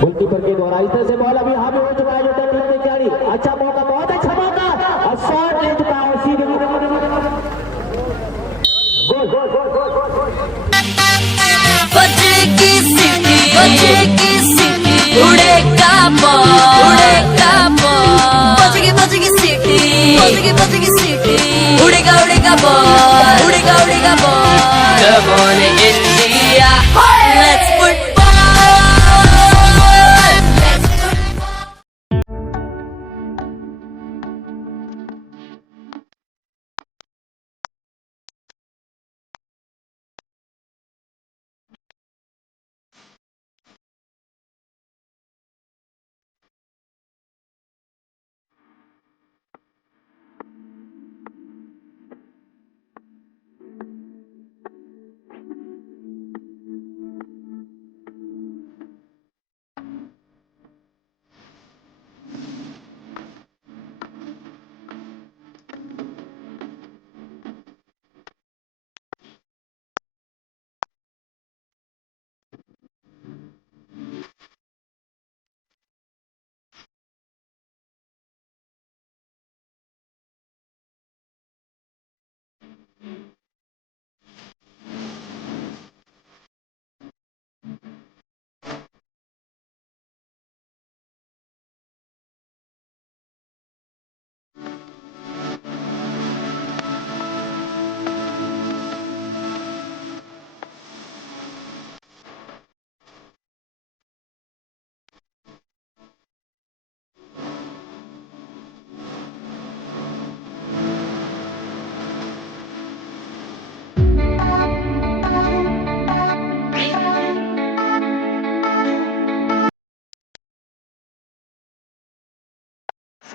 Goalkeeper के द्वारा इस तरह से बॉल अभी हावी हो चुका है जो टेबल पे खिलाड़ी। अच्छा मौका, बहुत अच्छा मौका और शॉट ले चुका है सीधे गोल गोल गोल गोल गोल गोल। बजेगी सीटी उड़ेगा बॉल, उड़ेगा बॉल। बजेगी सीटी उड़ेगा बॉल, उड़ेगा ball. Come on India, let's